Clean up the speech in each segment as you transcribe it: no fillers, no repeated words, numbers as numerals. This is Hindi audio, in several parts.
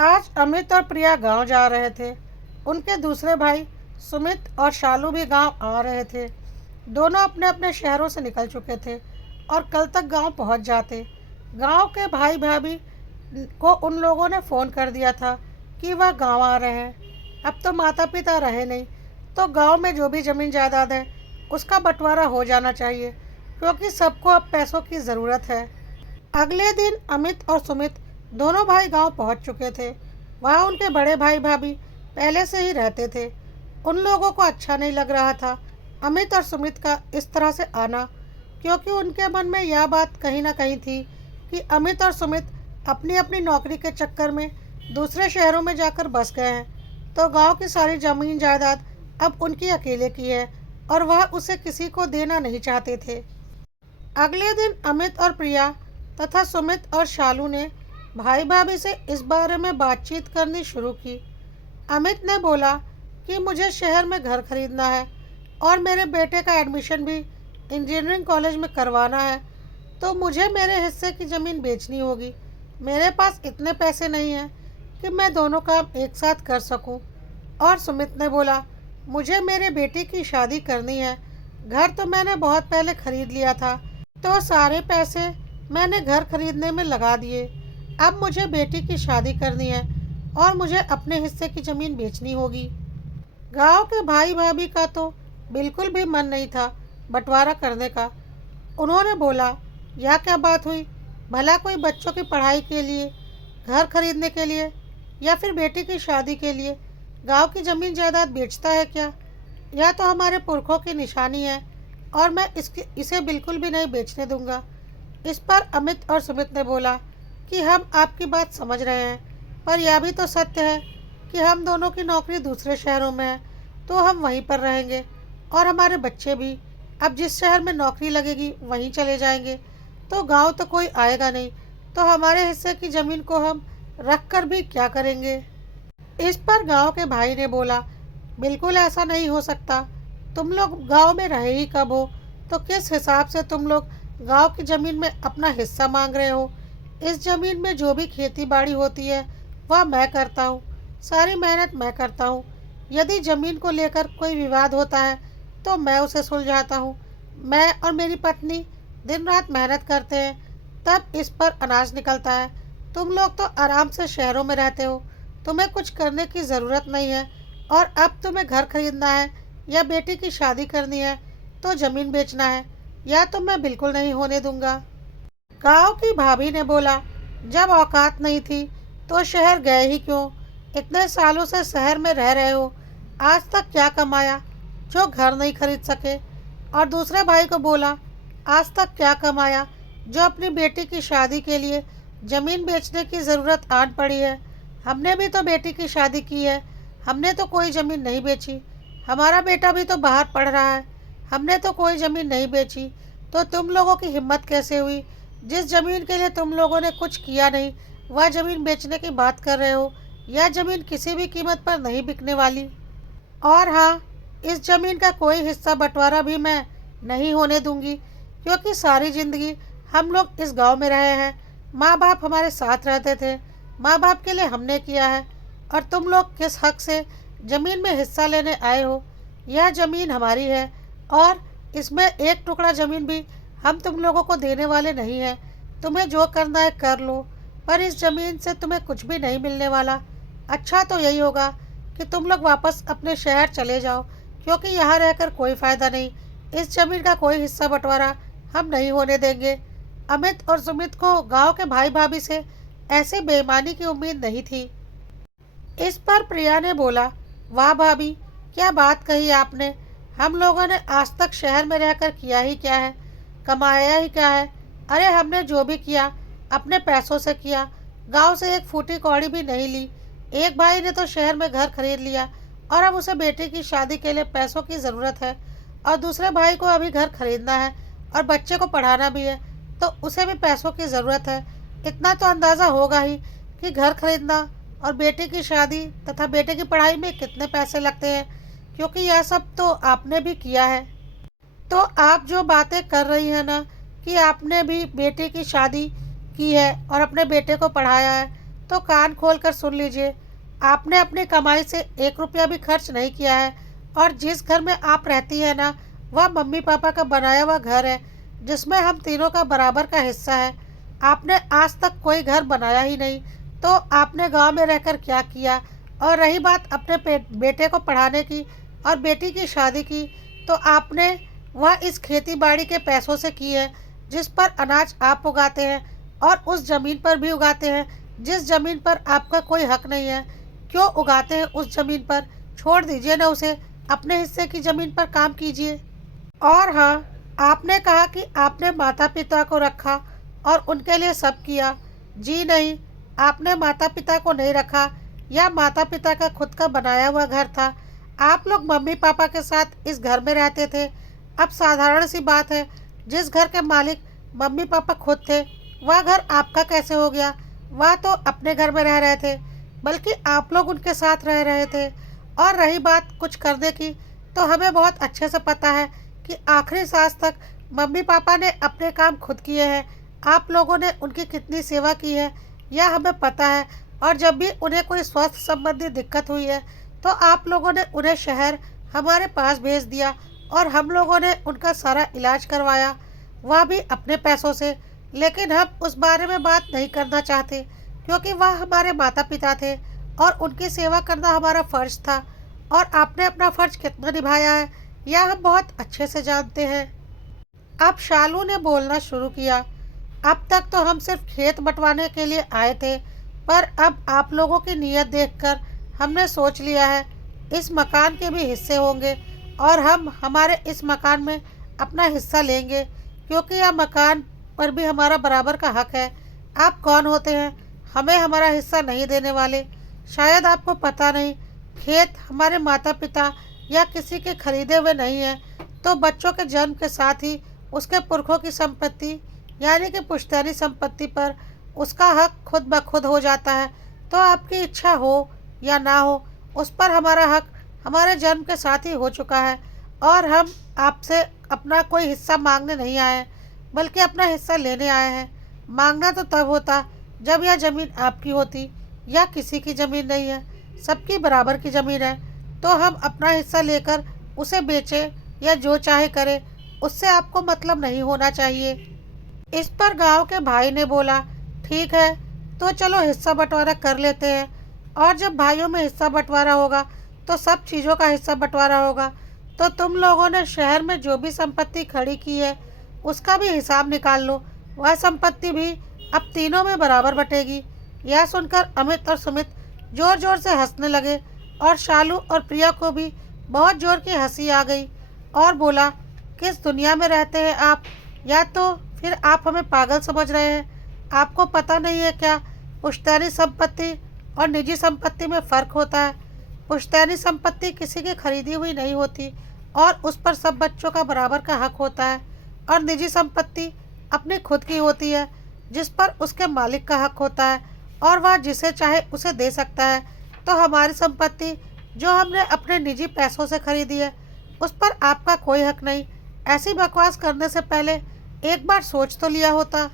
आज अमित और प्रिया गांव जा रहे थे। उनके दूसरे भाई सुमित और शालू भी गांव आ रहे थे। दोनों अपने अपने शहरों से निकल चुके थे और कल तक गांव पहुंच जाते। गांव के भाई भाभी को उन लोगों ने फ़ोन कर दिया था कि वह गांव आ रहे हैं। अब तो माता पिता रहे नहीं, तो गांव में जो भी ज़मीन जायदाद है उसका बंटवारा हो जाना चाहिए, क्योंकि सबको अब पैसों की ज़रूरत है। अगले दिन अमित और सुमित दोनों भाई गांव पहुंच चुके थे। वहां उनके बड़े भाई भाभी पहले से ही रहते थे। उन लोगों को अच्छा नहीं लग रहा था अमित और सुमित का इस तरह से आना, क्योंकि उनके मन में यह बात कहीं ना कहीं थी कि अमित और सुमित अपनी अपनी नौकरी के चक्कर में दूसरे शहरों में जाकर बस गए हैं, तो गांव की सारी जमीन जायदाद अब उनकी अकेले की है और वह उसे किसी को देना नहीं चाहते थे। अगले दिन अमित और प्रिया तथा सुमित और शालू ने भाई भाभी से इस बारे में बातचीत करनी शुरू की। अमित ने बोला कि मुझे शहर में घर खरीदना है और मेरे बेटे का एडमिशन भी इंजीनियरिंग कॉलेज में करवाना है, तो मुझे मेरे हिस्से की ज़मीन बेचनी होगी। मेरे पास इतने पैसे नहीं हैं कि मैं दोनों काम एक साथ कर सकूं। और सुमित ने बोला, मुझे मेरे बेटे की शादी करनी है। घर तो मैंने बहुत पहले खरीद लिया था, तो सारे पैसे मैंने घर खरीदने में लगा दिए। अब मुझे बेटी की शादी करनी है और मुझे अपने हिस्से की ज़मीन बेचनी होगी। गांव के भाई भाभी का तो बिल्कुल भी मन नहीं था बंटवारा करने का। उन्होंने बोला, यह क्या बात हुई? भला कोई बच्चों की पढ़ाई के लिए, घर खरीदने के लिए या फिर बेटी की शादी के लिए गांव की ज़मीन जायदाद बेचता है क्या? यह तो हमारे पुरखों की निशानी है और मैं इसे बिल्कुल भी नहीं बेचने दूंगा। इस पर अमित और सुमित ने बोला कि हम आपकी बात समझ रहे हैं, पर यह भी तो सत्य है कि हम दोनों की नौकरी दूसरे शहरों में है, तो हम वहीं पर रहेंगे और हमारे बच्चे भी अब जिस शहर में नौकरी लगेगी वहीं चले जाएंगे, तो गांव तो कोई आएगा नहीं, तो हमारे हिस्से की ज़मीन को हम रख कर भी क्या करेंगे? इस पर गांव के भाई ने बोला, बिल्कुल ऐसा नहीं हो सकता। तुम लोग गांव में रहे ही कब हो, तो किस हिसाब से तुम लोग गांव की ज़मीन में अपना हिस्सा मांग रहे हो? इस ज़मीन में जो भी खेती बाड़ी होती है वह मैं करता हूँ, सारी मेहनत मैं करता हूँ। यदि ज़मीन को लेकर कोई विवाद होता है तो मैं उसे सुलझाता हूँ। मैं और मेरी पत्नी दिन रात मेहनत करते हैं, तब इस पर अनाज निकलता है। तुम लोग तो आराम से शहरों में रहते हो, तुम्हें कुछ करने की ज़रूरत नहीं है, और अब तुम्हें घर खरीदना है या बेटी की शादी करनी है तो ज़मीन बेचना है, या तो मैं बिल्कुल नहीं होने दूंगा। गांव की भाभी ने बोला, जब औकात नहीं थी तो शहर गए ही क्यों? इतने सालों से शहर में रह रहे हो, आज तक क्या कमाया जो घर नहीं खरीद सके? और दूसरे भाई को बोला, आज तक क्या कमाया जो अपनी बेटी की शादी के लिए ज़मीन बेचने की ज़रूरत आन पड़ी है? हमने भी तो बेटी की शादी की है, हमने तो कोई ज़मीन नहीं बेची। हमारा बेटा भी तो बाहर पढ़ रहा है, हमने तो कोई ज़मीन नहीं बेची। तो तुम लोगों की हिम्मत कैसे हुई? जिस ज़मीन के लिए तुम लोगों ने कुछ किया नहीं वह ज़मीन बेचने की बात कर रहे हो। यह ज़मीन किसी भी कीमत पर नहीं बिकने वाली। और हाँ, इस ज़मीन का कोई हिस्सा बंटवारा भी मैं नहीं होने दूंगी, क्योंकि सारी ज़िंदगी हम लोग इस गांव में रहे हैं। माँ बाप हमारे साथ रहते थे, माँ बाप के लिए हमने किया है, और तुम लोग किस हक से ज़मीन में हिस्सा लेने आए हो? यह ज़मीन हमारी है और इसमें एक टुकड़ा ज़मीन भी हम तुम लोगों को देने वाले नहीं हैं। तुम्हें जो करना है कर लो, पर इस ज़मीन से तुम्हें कुछ भी नहीं मिलने वाला। अच्छा तो यही होगा कि तुम लोग वापस अपने शहर चले जाओ, क्योंकि यहाँ रहकर कोई फ़ायदा नहीं। इस ज़मीन का कोई हिस्सा बंटवारा हम नहीं होने देंगे। अमित और सुमित को गांव के भाई भाभी से ऐसे बेईमानी की उम्मीद नहीं थी। इस पर प्रिया ने बोला, वाह भाभी, क्या बात कही आपने। हम लोगों ने आज तक शहर में रहकर किया ही क्या है, कमाया ही क्या है? अरे हमने जो भी किया अपने पैसों से किया, गांव से एक फूटी कौड़ी भी नहीं ली। एक भाई ने तो शहर में घर खरीद लिया और अब उसे बेटे की शादी के लिए पैसों की ज़रूरत है, और दूसरे भाई को अभी घर खरीदना है और बच्चे को पढ़ाना भी है, तो उसे भी पैसों की ज़रूरत है। इतना तो अंदाज़ा होगा ही कि घर खरीदना और बेटे की शादी तथा बेटे की पढ़ाई में कितने पैसे लगते हैं, क्योंकि यह सब तो आपने भी किया है। तो आप जो बातें कर रही हैं ना कि आपने भी बेटे की शादी की है और अपने बेटे को पढ़ाया है, तो कान खोलकर सुन लीजिए। आपने अपनी कमाई से 1 रुपया भी खर्च नहीं किया है और जिस घर में आप रहती है ना, वह मम्मी पापा का बनाया हुआ घर है जिसमें हम तीनों का बराबर का हिस्सा है। आपने आज तक कोई घर बनाया ही नहीं, तो आपने गांव में रहकर क्या किया? और रही बात अपने बेटे को पढ़ाने की और बेटी की शादी की, तो आपने वह इस खेती बाड़ी के पैसों से की है जिस पर अनाज आप उगाते हैं और उस ज़मीन पर भी उगाते हैं जिस ज़मीन पर आपका कोई हक नहीं है। क्यों उगाते हैं उस ज़मीन पर? छोड़ दीजिए ना उसे, अपने हिस्से की ज़मीन पर काम कीजिए। और हाँ, आपने कहा कि आपने माता पिता को रखा और उनके लिए सब किया। जी नहीं, आपने माता पिता को नहीं रखा। या माता पिता का खुद का बनाया हुआ घर था। आप लोग मम्मी पापा के साथ इस घर में रहते थे। अब साधारण सी बात है, जिस घर के मालिक मम्मी पापा खुद थे, वह घर आपका कैसे हो गया? वह तो अपने घर में रह रहे थे, बल्कि आप लोग उनके साथ रह रहे थे। और रही बात कुछ करने की, तो हमें बहुत अच्छे से पता है कि आखिरी सांस तक मम्मी पापा ने अपने काम खुद किए हैं। आप लोगों ने उनकी कितनी सेवा की है यह हमें पता है। और जब भी उन्हें कोई स्वास्थ्य संबंधी दिक्कत हुई है, तो आप लोगों ने उन्हें शहर हमारे पास भेज दिया और हम लोगों ने उनका सारा इलाज करवाया, वह भी अपने पैसों से। लेकिन हम उस बारे में बात नहीं करना चाहते, क्योंकि वह हमारे माता पिता थे और उनकी सेवा करना हमारा फ़र्ज था। और आपने अपना फ़र्ज कितना निभाया है यह हम बहुत अच्छे से जानते हैं। अब शालू ने बोलना शुरू किया। अब तक तो हम सिर्फ खेत बंटवाने के लिए आए थे, पर अब आप लोगों की नीयत देखकर हमने सोच लिया है इस मकान के भी हिस्से होंगे और हम हमारे इस मकान में अपना हिस्सा लेंगे, क्योंकि यह मकान पर भी हमारा बराबर का हक है। आप कौन होते हैं हमें हमारा हिस्सा नहीं देने वाले? शायद आपको पता नहीं, खेत हमारे माता पिता या किसी के खरीदे हुए नहीं है, तो बच्चों के जन्म के साथ ही उसके पुरखों की संपत्ति यानी कि पुश्तैनी संपत्ति पर उसका हक खुद ब खुद हो जाता है। तो आपकी इच्छा हो या ना हो, उस पर हमारा हक हमारे जन्म के साथ ही हो चुका है। और हम आपसे अपना कोई हिस्सा मांगने नहीं आए हैं, बल्कि अपना हिस्सा लेने आए हैं। मांगना तो तब होता जब यह ज़मीन आपकी होती, या किसी की ज़मीन नहीं है, सबकी बराबर की ज़मीन है। तो हम अपना हिस्सा लेकर उसे बेचें या जो चाहे करें, उससे आपको मतलब नहीं होना चाहिए। इस पर गांव के भाई ने बोला, ठीक है, तो चलो हिस्सा बंटवारा कर लेते हैं। और जब भाइयों में हिस्सा बंटवारा होगा तो सब चीज़ों का हिस्सा बंटवारा होगा। तो तुम लोगों ने शहर में जो भी संपत्ति खड़ी की है उसका भी हिसाब निकाल लो, वह संपत्ति भी अब तीनों में बराबर बटेगी। यह सुनकर अमित और सुमित जोर जोर से हंसने लगे और शालू और प्रिया को भी बहुत जोर की हंसी आ गई। और बोला, किस दुनिया में रहते हैं आप? या तो फिर आप हमें पागल समझ रहे हैं? आपको पता नहीं है क्या पुश्तैनी संपत्ति और निजी संपत्ति में फ़र्क होता है? पुश्तैनी संपत्ति किसी की खरीदी हुई नहीं होती और उस पर सब बच्चों का बराबर का हक होता है। और निजी संपत्ति अपनी खुद की होती है, जिस पर उसके मालिक का हक होता है और वह जिसे चाहे उसे दे सकता है। तो हमारी संपत्ति जो हमने अपने निजी पैसों से खरीदी है, उस पर आपका कोई हक नहीं। ऐसी बकवास करने से पहले एक बार सोच तो लिया होता।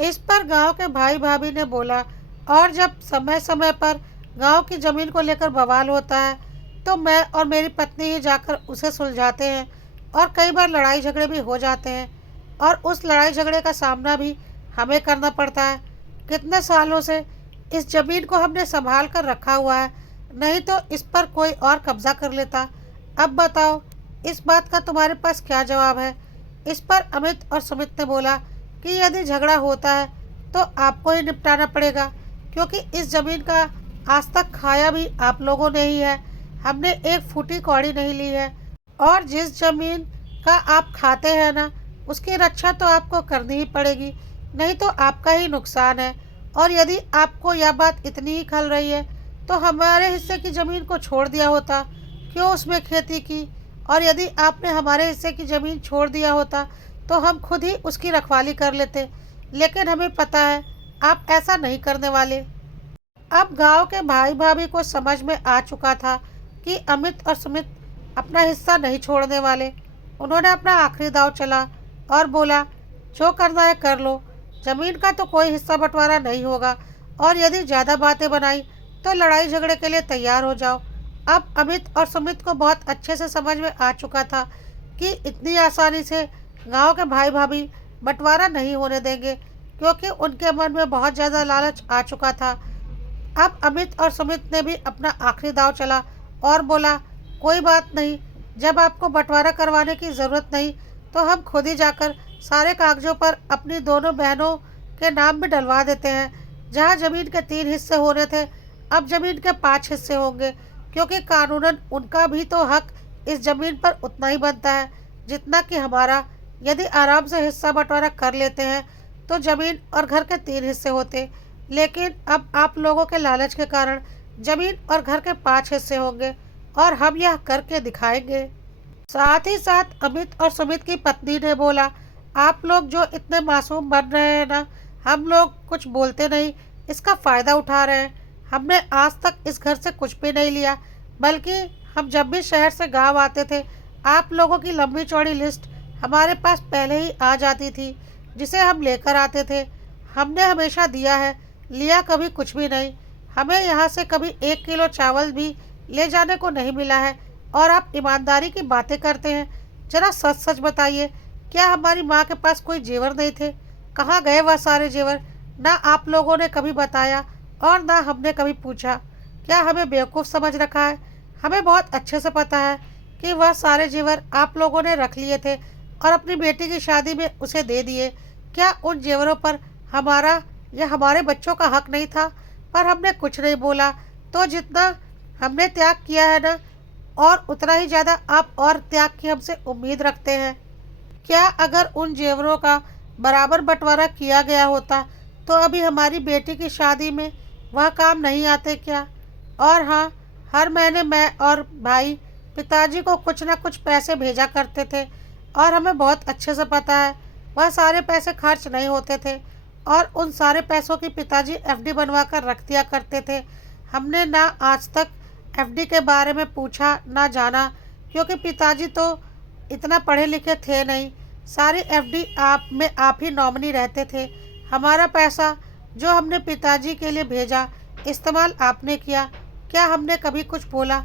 इस पर गांव के भाई भाभी ने बोला, और जब समय समय पर गांव की ज़मीन को लेकर बवाल होता है, तो मैं और मेरी पत्नी ही जाकर उसे सुलझाते हैं। और कई बार लड़ाई झगड़े भी हो जाते हैं और उस लड़ाई झगड़े का सामना भी हमें करना पड़ता है। कितने सालों से इस ज़मीन को हमने संभाल कर रखा हुआ है, नहीं तो इस पर कोई और कब्जा कर लेता। अब बताओ, इस बात का तुम्हारे पास क्या जवाब है? इस पर अमित और सुमित ने बोला कि यदि झगड़ा होता है तो आपको ही निपटाना पड़ेगा, क्योंकि इस ज़मीन का आज तक खाया भी आप लोगों ने ही है। हमने एक फूटी कौड़ी नहीं ली है। और जिस ज़मीन का आप खाते हैं ना, उसकी रक्षा तो आपको करनी ही पड़ेगी, नहीं तो आपका ही नुकसान है। और यदि आपको यह बात इतनी ही खल रही है तो हमारे हिस्से की ज़मीन को छोड़ दिया होता, क्यों उसमें खेती की? और यदि आपने हमारे हिस्से की ज़मीन छोड़ दिया होता तो हम खुद ही उसकी रखवाली कर लेते। लेकिन हमें पता है आप ऐसा नहीं करने वाले। अब गांव के भाई भाभी को समझ में आ चुका था कि अमित और सुमित अपना हिस्सा नहीं छोड़ने वाले। उन्होंने अपना आखिरी दांव चला और बोला, जो करना है कर लो, ज़मीन का तो कोई हिस्सा बंटवारा नहीं होगा और यदि ज़्यादा बातें बनाई तो लड़ाई झगड़े के लिए तैयार हो जाओ। अब अमित और सुमित को बहुत अच्छे से समझ में आ चुका था कि इतनी आसानी से गांव के भाई भाभी बंटवारा नहीं होने देंगे, क्योंकि उनके मन में बहुत ज़्यादा लालच आ चुका था। अब अमित और सुमित ने भी अपना आखिरी दांव चला और बोला, कोई बात नहीं, जब आपको बंटवारा करवाने की ज़रूरत नहीं तो हम खुद ही जाकर सारे कागजों पर अपनी दोनों बहनों के नाम भी डलवा देते हैं। जहां जमीन के 3 हिस्से होने थे, अब जमीन के 5 हिस्से होंगे, क्योंकि कानूनन उनका भी तो हक इस जमीन पर उतना ही बनता है जितना कि हमारा। यदि आराम से हिस्सा बंटवारा कर लेते हैं तो जमीन और घर के 3 हिस्से होते, लेकिन अब आप लोगों के लालच के कारण जमीन और घर के 5 हिस्से होंगे और हम यह करके दिखाएंगे। साथ ही साथ अमित और सुमित की पत्नी ने बोला, आप लोग जो इतने मासूम बन रहे हैं ना, हम लोग कुछ बोलते नहीं, इसका फ़ायदा उठा रहे हैं। हमने आज तक इस घर से कुछ भी नहीं लिया, बल्कि हम जब भी शहर से गांव आते थे, आप लोगों की लंबी चौड़ी लिस्ट हमारे पास पहले ही आ जाती थी, जिसे हम लेकर आते थे। हमने हमेशा दिया है, लिया कभी कुछ भी नहीं। हमें यहाँ से कभी 1 किलो चावल भी ले जाने को नहीं मिला है, और आप ईमानदारी की बातें करते हैं। जरा सच सच बताइए, क्या हमारी माँ के पास कोई जेवर नहीं थे? कहाँ गए वह सारे जेवर? ना आप लोगों ने कभी बताया और ना हमने कभी पूछा। क्या हमें बेवकूफ़ समझ रखा है? हमें बहुत अच्छे से पता है कि वह सारे जेवर आप लोगों ने रख लिए थे और अपनी बेटी की शादी में उसे दे दिए। क्या उन जेवरों पर हमारा या हमारे बच्चों का हक नहीं था? पर हमने कुछ नहीं बोला, तो जितना हमने त्याग किया है ना, और उतना ही ज़्यादा आप और त्याग की हमसे उम्मीद रखते हैं। क्या अगर उन जेवरों का बराबर बंटवारा किया गया होता तो अभी हमारी बेटी की शादी में वह काम नहीं आते क्या? और हाँ, हर महीने मैं और भाई पिताजी को कुछ ना कुछ पैसे भेजा करते थे, और हमें बहुत अच्छे से पता है वह सारे पैसे खर्च नहीं होते थे, और उन सारे पैसों की पिताजी एफडी बनवा कर रख दिया करते थे। हमने ना आज तक एफडी के बारे में पूछा ना जाना, क्योंकि पिताजी तो इतना पढ़े लिखे थे नहीं। सारी एफडी आप ही नॉमिनी रहते थे। हमारा पैसा जो हमने पिताजी के लिए भेजा, इस्तेमाल आपने किया। क्या हमने कभी कुछ बोला?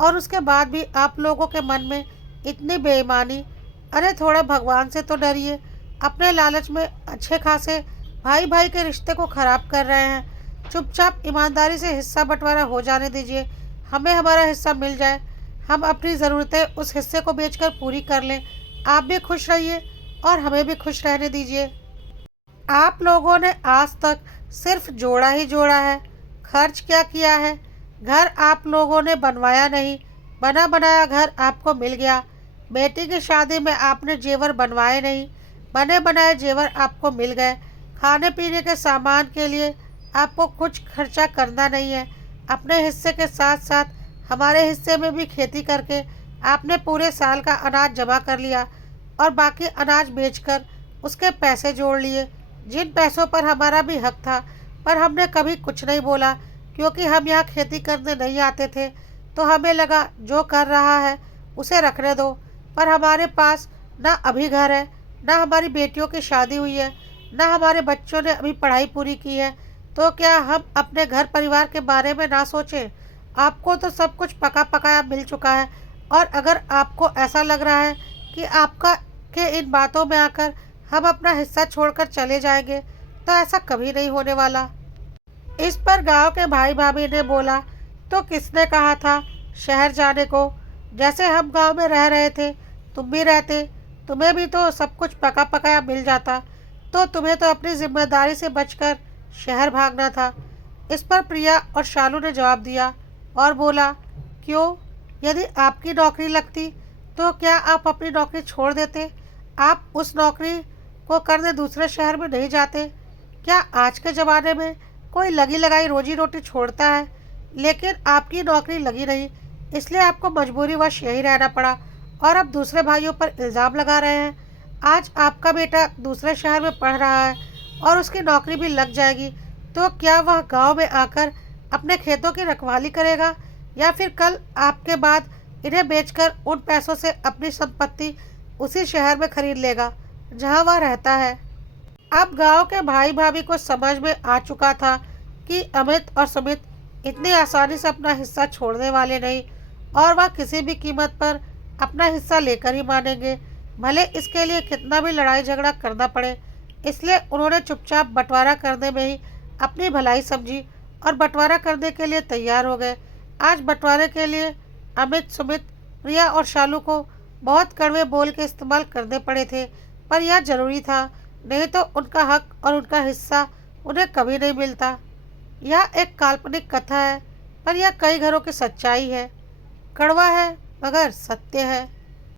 और उसके बाद भी आप लोगों के मन में इतनी बेईमानी। अरे थोड़ा भगवान से तो डरिए। अपने लालच में अच्छे खासे भाई भाई के रिश्ते को खराब कर रहे हैं। चुपचाप ईमानदारी से हिस्सा बंटवारा हो जाने दीजिए, हमें हमारा हिस्सा मिल जाए। हम अपनी ज़रूरतें उस हिस्से को बेचकर पूरी कर लें। आप भी खुश रहिए और हमें भी खुश रहने दीजिए। आप लोगों ने आज तक सिर्फ जोड़ा ही जोड़ा है, खर्च क्या किया है? घर आप लोगों ने बनवाया नहीं, बना बनाया घर आपको मिल गया। बेटी की शादी में आपने जेवर बनवाए नहीं, बने बनाए जेवर आपको मिल गए। खाने पीने के सामान के लिए आपको कुछ खर्चा करना नहीं है। अपने हिस्से के साथ साथ हमारे हिस्से में भी खेती करके आपने पूरे साल का अनाज जमा कर लिया, और बाकी अनाज बेचकर उसके पैसे जोड़ लिए, जिन पैसों पर हमारा भी हक था। पर हमने कभी कुछ नहीं बोला, क्योंकि हम यहाँ खेती करने नहीं आते थे, तो हमें लगा जो कर रहा है उसे रखने दो। पर हमारे पास ना अभी घर है, ना हमारी बेटियों की शादी हुई है, ना हमारे बच्चों ने अभी पढ़ाई पूरी की है, तो क्या हम अपने घर परिवार के बारे में ना सोचें? आपको तो सब कुछ पका पकाया मिल चुका है, और अगर आपको ऐसा लग रहा है कि आपका के इन बातों में आकर हम अपना हिस्सा छोड़कर चले जाएंगे, तो ऐसा कभी नहीं होने वाला। इस पर गांव के भाई भाभी ने बोला, तो किसने कहा था शहर जाने को? जैसे हम गांव में रह रहे थे, तुम भी रहते, तुम्हें भी तो सब कुछ पका पकाया मिल जाता, तो तुम्हें तो अपनी जिम्मेदारी से बचकर शहर भागना था। इस पर प्रिया और शालू ने जवाब दिया और बोला, क्यों? यदि आपकी नौकरी लगती तो क्या आप अपनी नौकरी छोड़ देते? आप उस नौकरी को करने दूसरे शहर में नहीं जाते? क्या आज के ज़माने में कोई लगी लगाई रोजी रोटी छोड़ता है? लेकिन आपकी नौकरी लगी नहीं, इसलिए आपको मजबूरीवश यहीं रहना पड़ा, और अब दूसरे भाइयों पर इल्ज़ाम लगा रहे हैं। आज आपका बेटा दूसरे शहर में पढ़ रहा है और उसकी नौकरी भी लग जाएगी, तो क्या वह गांव में आकर अपने खेतों की रखवाली करेगा, या फिर कल आपके बाद इन्हें बेचकर उन पैसों से अपनी संपत्ति उसी शहर में खरीद लेगा जहां वह रहता है? अब गांव के भाई भाभी को समझ में आ चुका था कि अमित और सुमित इतनी आसानी से अपना हिस्सा छोड़ने वाले नहीं और वह किसी भी कीमत पर अपना हिस्सा लेकर ही मानेंगे, भले इसके लिए कितना भी लड़ाई झगड़ा करना पड़े। इसलिए उन्होंने चुपचाप बंटवारा करने में ही अपनी भलाई समझी और बंटवारा करने के लिए तैयार हो गए। आज बंटवारे के लिए अमित, सुमित, प्रिया और शालू को बहुत कड़वे बोल के इस्तेमाल करने पड़े थे, पर यह जरूरी था, नहीं तो उनका हक और उनका हिस्सा उन्हें कभी नहीं मिलता। यह एक काल्पनिक कथा है, पर यह कई घरों की सच्चाई है। कड़वा है मगर सत्य है।